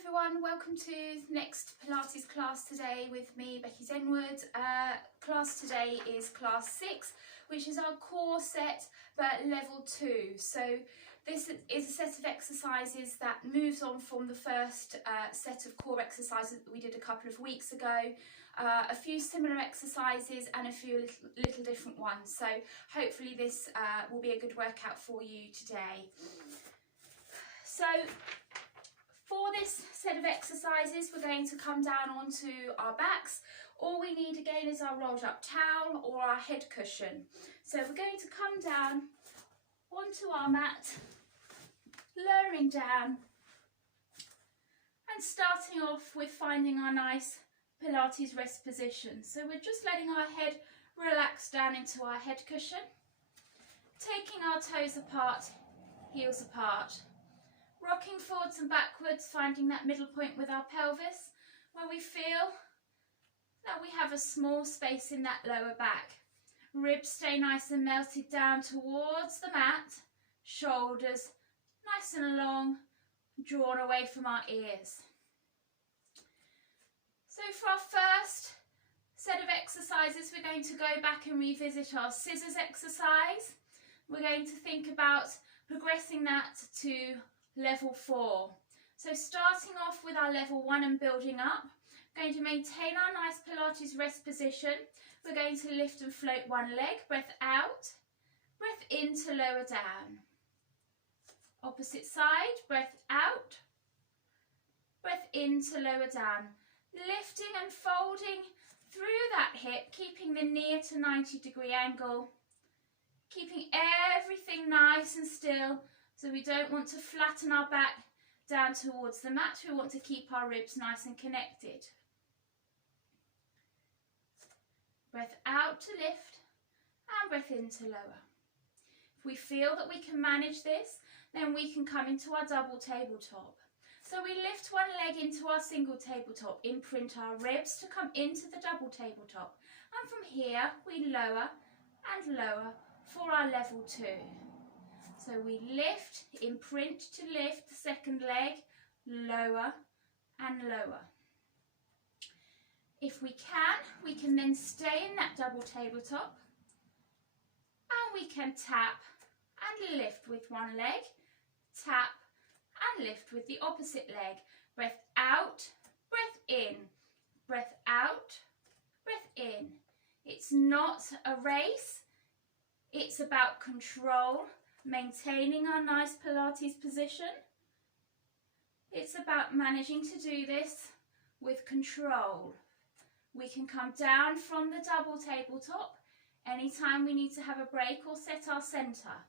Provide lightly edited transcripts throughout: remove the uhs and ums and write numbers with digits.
everyone, welcome to the next Pilates class today with me, Becky Zenwood. Class today is class 6, which is our core set but level 2. So this is a set of exercises that moves on from the first set of core exercises that we did a couple of weeks ago. A few similar exercises and a few little different ones. So hopefully this will be a good workout for you today. So for this set of exercises, we're going to come down onto our backs. All we need again is our rolled up towel or our head cushion. So we're going to come down onto our mat, lowering down and starting off with finding our nice Pilates rest position. So we're just letting our head relax down into our head cushion, taking our toes apart, heels apart. Rocking forwards and backwards, finding that middle point with our pelvis, where we feel that we have a small space in that lower back. Ribs stay nice and melted down towards the mat, shoulders nice and long, drawn away from our ears. So for our first set of exercises, we're going to go back and revisit our scissors exercise. We're going to think about progressing that to level 4. So starting off with our level 1 and building up, going to maintain our nice Pilates rest position. We're going to lift and float one leg, breath out, breath in to lower down. Opposite side, breath out, breath in to lower down. Lifting and folding through that hip, keeping the knee at a 90-degree angle, keeping everything nice and still. So we don't want to flatten our back down towards the mat, we want to keep our ribs nice and connected. Breath out to lift and breath in to lower. If we feel that we can manage this, then we can come into our double tabletop. So we lift one leg into our single tabletop, imprint our ribs to come into the double tabletop. And from here we lower and lower for our level 2. So we lift, imprint to lift the second leg, lower and lower. If we can then stay in that double tabletop and we can tap and lift with one leg, tap and lift with the opposite leg. Breath out, breath in, breath out, breath in. It's not a race, it's about control. Maintaining our nice Pilates position. It's about managing to do this with control. We can come down from the double tabletop anytime we need to have a break or set our centre.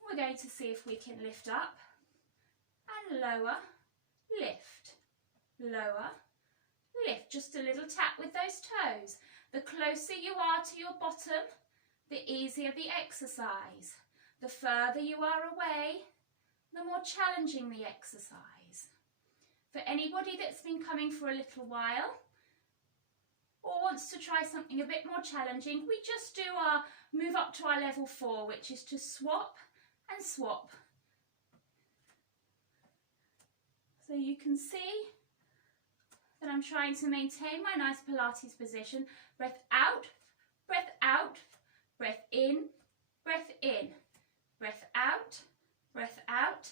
We're going to see if we can lift up and lower, lift, lower, lift. Just a little tap with those toes. The closer you are to your bottom, the easier the exercise. The further you are away, the more challenging the exercise. For anybody that's been coming for a little while or wants to try something a bit more challenging, we just do our move up to our level 4, which is to swap and swap. So you can see that I'm trying to maintain my nice Pilates position. Breath out, breath out, breath in, breath in. Breath out, breath out,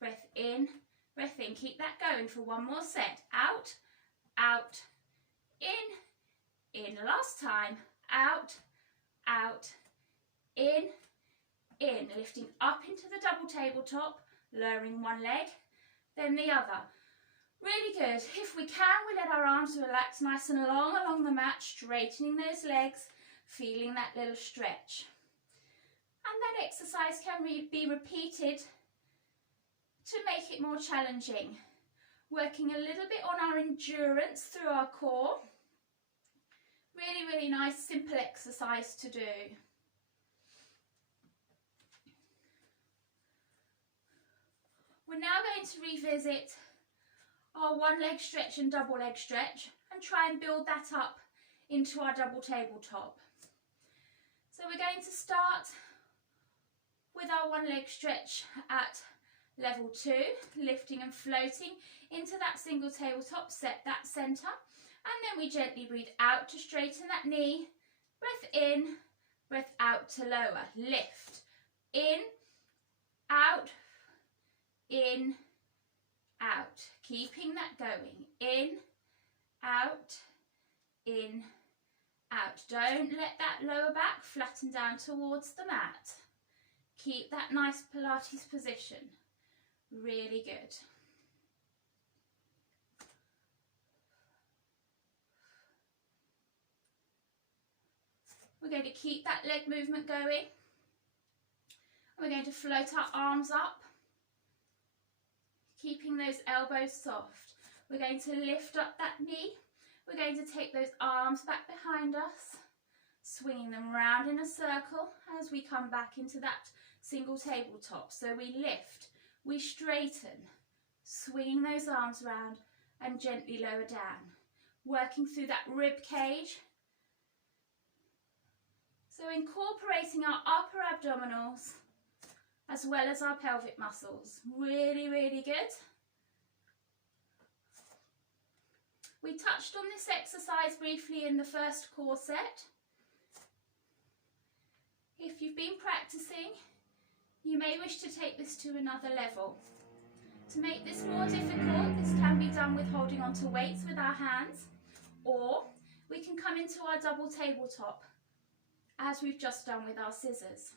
breath in, breath in. Keep that going for one more set. Out, out, in. Last time. Out, out, in. Lifting up into the double tabletop, lowering one leg, then the other. Really good. If we can, we let our arms relax nice and long along the mat, straightening those legs, feeling that little stretch. And that exercise can be repeated to make it more challenging. Working a little bit on our endurance through our core. Really, really nice, simple exercise to do. We're now going to revisit our one leg stretch and double leg stretch and try and build that up into our double tabletop. So we're going to start with our one leg stretch at Level 2, lifting and floating into that single tabletop, set that centre, and then we gently breathe out to straighten that knee, breath in, breath out to lower, lift, in, out, keeping that going, in, out, don't let that lower back flatten down towards the mat, keep that nice Pilates position, really good. We're going to keep that leg movement going. We're going to float our arms up, keeping those elbows soft. We're going to lift up that knee. We're going to take those arms back behind us, swinging them round in a circle as we come back into that single tabletop. So we lift, we straighten, swinging those arms round and gently lower down, working through that rib cage. So incorporating our upper abdominals as well as our pelvic muscles. Really, really good. We touched on this exercise briefly in the first core set. If you've been practicing, you may wish to take this to another level. To make this more difficult, this can be done with holding onto weights with our hands, or we can come into our double tabletop, as we've just done with our scissors.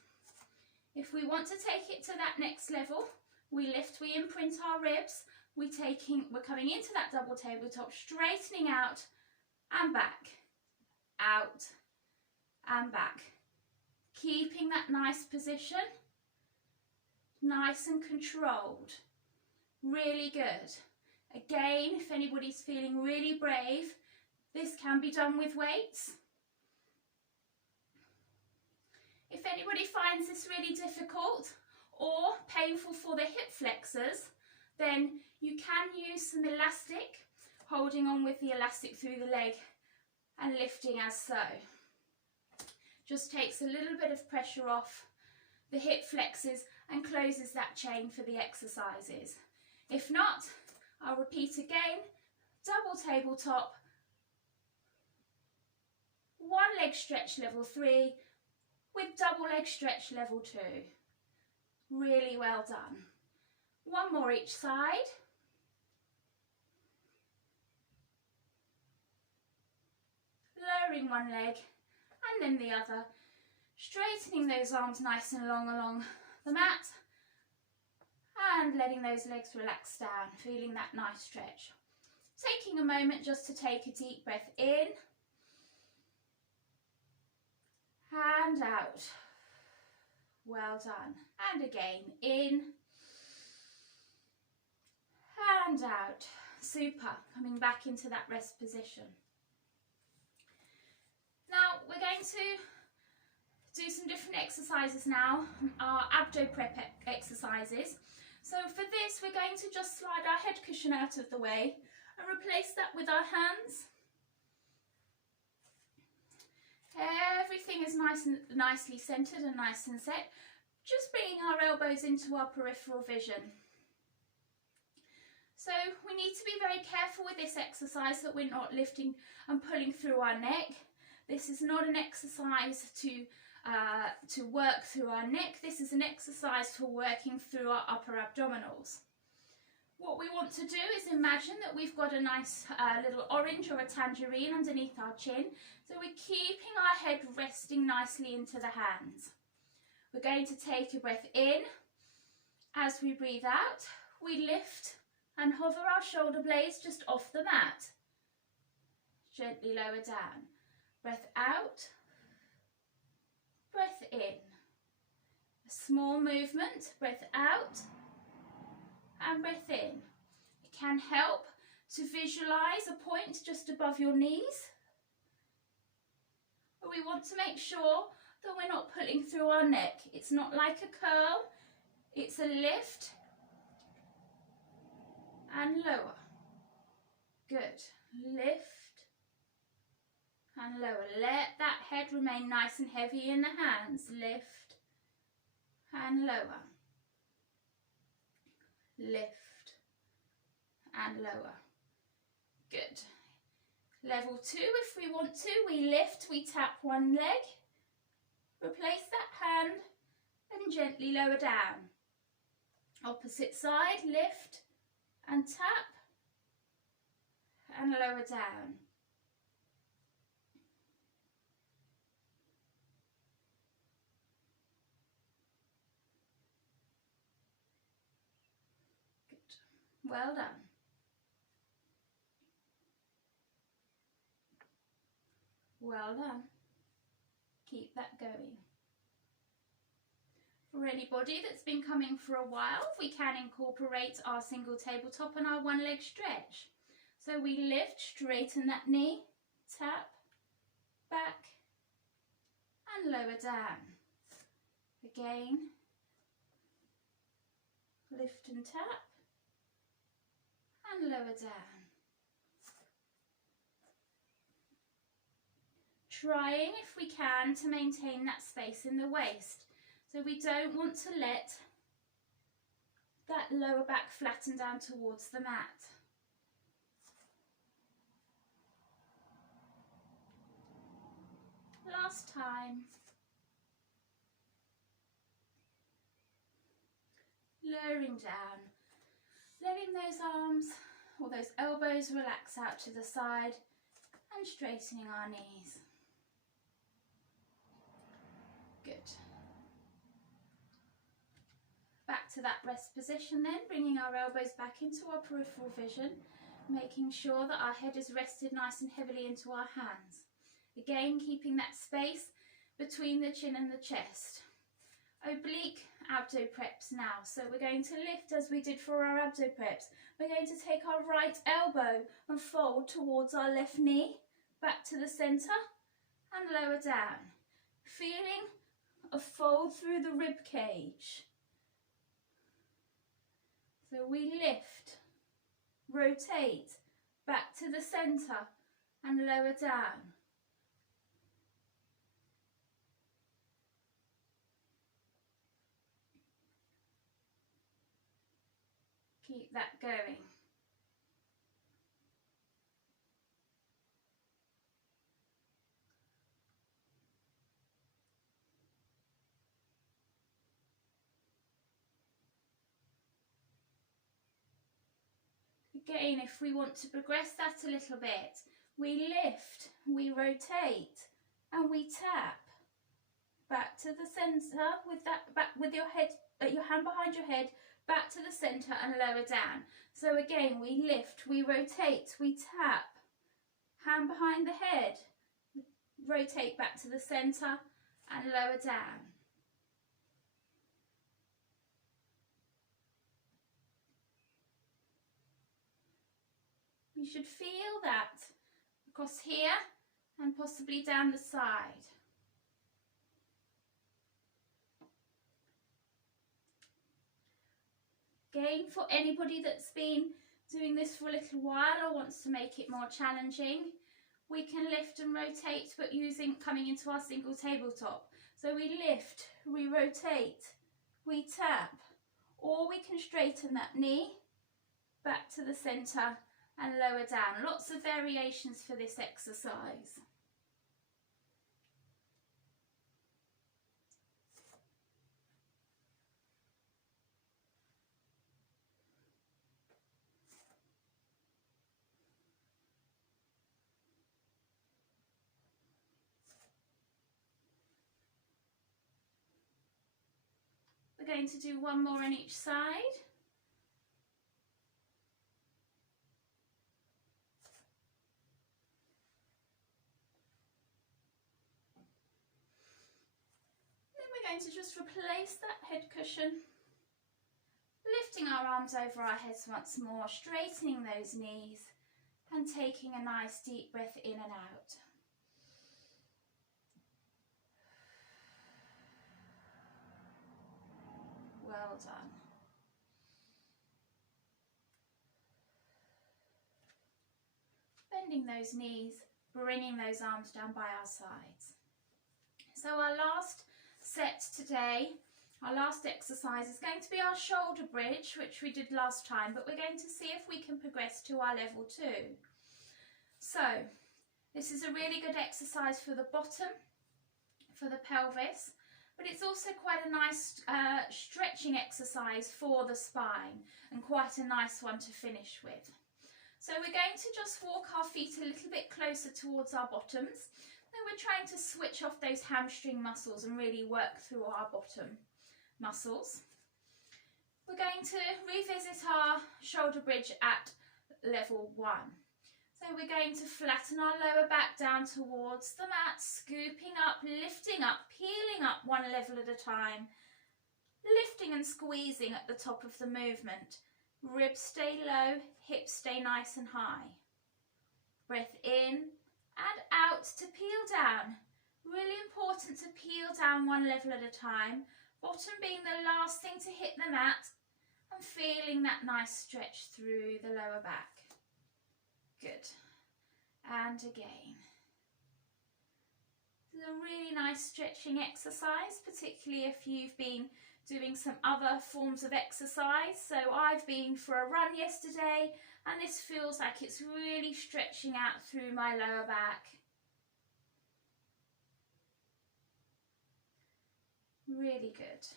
If we want to take it to that next level, we lift, we imprint our ribs, we're coming into that double tabletop, straightening out and back, out and back. Keeping that nice position, nice and controlled, really good. Again, if anybody's feeling really brave, this can be done with weights. If anybody finds this really difficult or painful for the hip flexors, then you can use some elastic, holding on with the elastic through the leg and lifting as so. Just takes a little bit of pressure off the hip flexors and closes that chain for the exercises. If not, I'll repeat again, double tabletop, one leg stretch level 3, with double leg stretch level 2. Really well done. One more each side. Lowering one leg and then the other. Straightening those arms nice and long along the mat. And letting those legs relax down, feeling that nice stretch. Taking a moment just to take a deep breath in. And out. Well done. And again, in and out. Super. Coming back into that rest position. Now we're going to do some different exercises now, our abdo prep exercises. So for this, we're going to just slide our head cushion out of the way and replace that with our hands. Everything is nicely centered and nice and set. Just bringing our elbows into our peripheral vision. So we need to be very careful with this exercise that we're not lifting and pulling through our neck. This is not an exercise to work through our neck. This is an exercise for working through our upper abdominals. What we want to do is imagine that we've got a nice little orange or a tangerine underneath our chin. So we're keeping our head resting nicely into the hands. We're going to take a breath in. As we breathe out, we lift and hover our shoulder blades just off the mat. Gently lower down. Breath out, breath in. A small movement, breath out and breath in. It can help to visualize a point just above your knees. But we want to make sure that we're not pulling through our neck. It's not like a curl, it's a lift and lower. Good. Lift and lower. Let that head remain nice and heavy in the hands. Lift and lower. lift and lower. Good. Level 2, if we want to, we lift, we tap one leg, replace that hand and gently lower down. Opposite side, lift and tap and lower down. Good. Well done. Well done. Keep that going. For anybody that's been coming for a while, we can incorporate our single tabletop and our one leg stretch. So we lift, straighten that knee, tap, back and lower down. Again, lift and tap and lower down. Trying, if we can, to maintain that space in the waist. So we don't want to let that lower back flatten down towards the mat. Last time. Lowering down, letting those arms or those elbows relax out to the side and straightening our knees. Good. Back to that rest position then, bringing our elbows back into our peripheral vision, making sure that our head is rested nice and heavily into our hands. Again, keeping that space between the chin and the chest. Oblique abdo preps now. So we're going to lift as we did for our abdo preps. We're going to take our right elbow and fold towards our left knee, back to the centre and lower down. Feeling a fold through the rib cage. So we lift, rotate, back to the centre and lower down. Keep that going. Again, if we want to progress that a little bit, we lift, we rotate, and we tap back to the centre with that back with your head, your hand behind your head, back to the centre and lower down. So again, we lift, we rotate, we tap, hand behind the head, rotate back to the centre and lower down. You should feel that across here and possibly down the side. Again, for anybody that's been doing this for a little while or wants to make it more challenging, we can lift and rotate, but coming into our single tabletop. So we lift, we rotate, we tap, or we can straighten that knee back to the centre and lower down. Lots of variations for this exercise. We're going to do one more on each side. Going to just replace that head cushion, lifting our arms over our heads once more, straightening those knees and taking a nice deep breath in and out. Well done. Bending those knees, bringing those arms down by our sides. So our last set today Our last exercise is going to be our shoulder bridge, which we did last time, but we're going to see if we can progress to our level 2. So, this is a really good exercise for the bottom, for the pelvis, but it's also quite a nice stretching exercise for the spine and quite a nice one to finish with. So we're going to just walk our feet a little bit closer towards our bottoms. Then we're trying to switch off those hamstring muscles and really work through our bottom muscles. We're going to revisit our shoulder bridge at level 1. So we're going to flatten our lower back down towards the mat, scooping up, lifting up, peeling up one level at a time, lifting and squeezing at the top of the movement. Ribs stay low, hips stay nice and high. Breath in and out to peel down. Really important to peel down one level at a time, bottom being the last thing to hit the mat, and feeling that nice stretch through the lower back. Good. And again. This is a really nice stretching exercise, particularly if you've been doing some other forms of exercise. So I've been for a run yesterday and this feels like it's really stretching out through my lower back. Really good.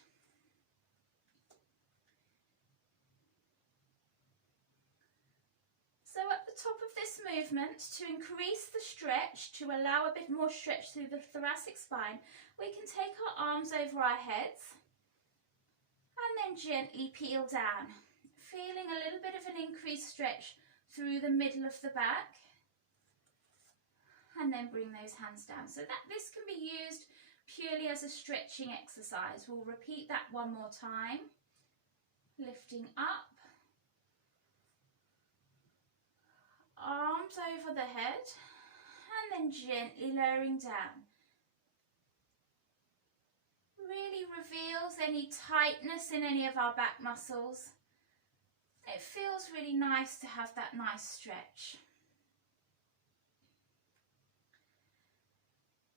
So at the top of this movement, to increase the stretch, to allow a bit more stretch through the thoracic spine, we can take our arms over our heads and then gently peel down, feeling a little bit of an increased stretch through the middle of the back, and then bring those hands down. So that this can be used purely as a stretching exercise. We'll repeat that one more time. Lifting up, arms over the head, and then gently lowering down. Really reveals any tightness in any of our back muscles. It feels really nice to have that nice stretch.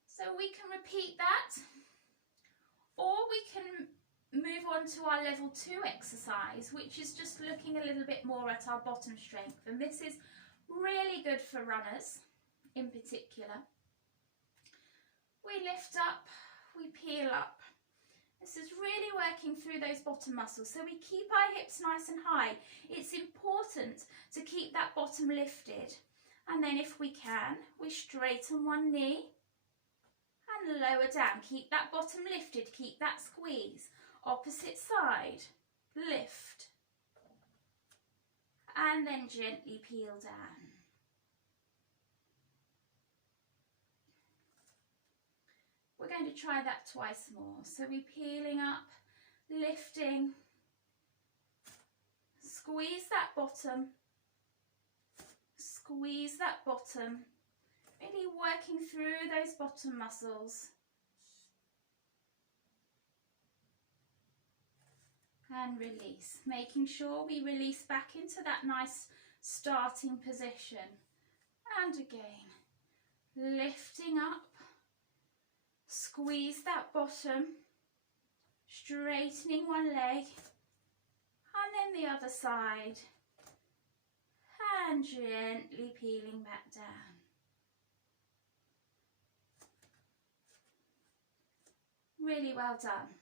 So we can repeat that, or we can move on to our level 2 exercise, which is just looking a little bit more at our bottom strength. And this is really good for runners in particular. We lift up, we peel up. This is really working through those bottom muscles. So we keep our hips nice and high. It's important to keep that bottom lifted. And then if we can, we straighten one knee and lower down. Keep that bottom lifted, keep that squeeze. Opposite side, lift. And then gently peel down. We're going to try that twice more. So we're peeling up, lifting, squeeze that bottom, squeeze that bottom, really working through those bottom muscles. And release, making sure we release back into that nice starting position. And again, lifting up. Squeeze that bottom, straightening one leg, and then the other side, and gently peeling back down. Really well done.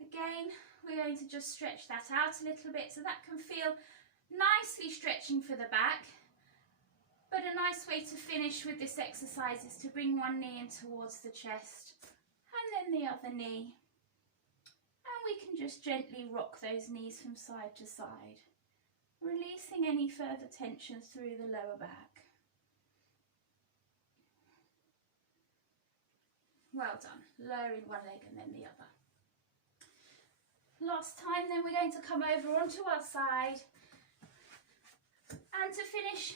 Again, we're going to just stretch that out a little bit so that can feel nicely stretching for the back. But a nice way to finish with this exercise is to bring one knee in towards the chest and then the other knee. And we can just gently rock those knees from side to side, releasing any further tension through the lower back. Well done. Lowering one leg and then the other. Last time then we're going to come over onto our side. And to finish,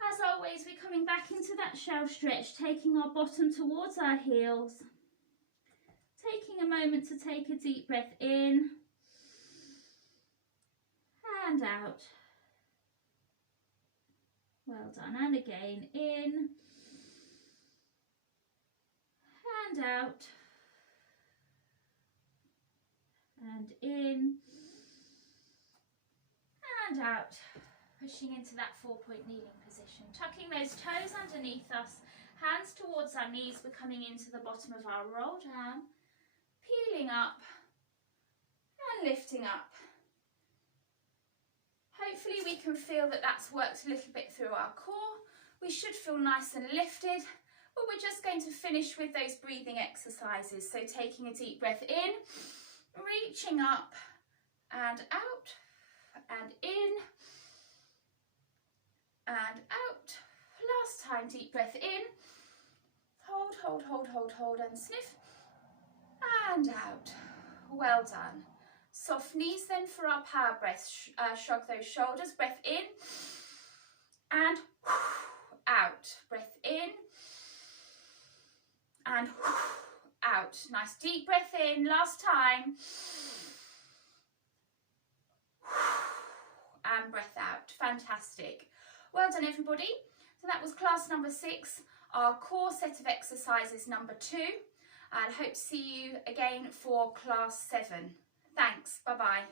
as always, we're coming back into that shell stretch, taking our bottom towards our heels. Taking a moment to take a deep breath in and out. Well done. And again, in and out. and in and out. Pushing into that 4-point kneeling position. Tucking those toes underneath us, hands towards our knees, we're coming into the bottom of our roll down, peeling up and lifting up. Hopefully we can feel that that's worked a little bit through our core. We should feel nice and lifted, but we're just going to finish with those breathing exercises. So taking a deep breath in, reaching up and out, and in and out. Last time, deep breath in, hold, hold, hold, hold, hold, and sniff, and out. Well done. Soft knees then for our power breath. Shrug those shoulders, breath in, and out. Breath in, and out. Nice deep breath in, last time. And breath out. Fantastic. Well done, everybody. So that was class number 6, our core set of exercises number 2. And hope to see you again for class 7. Thanks. Bye-bye.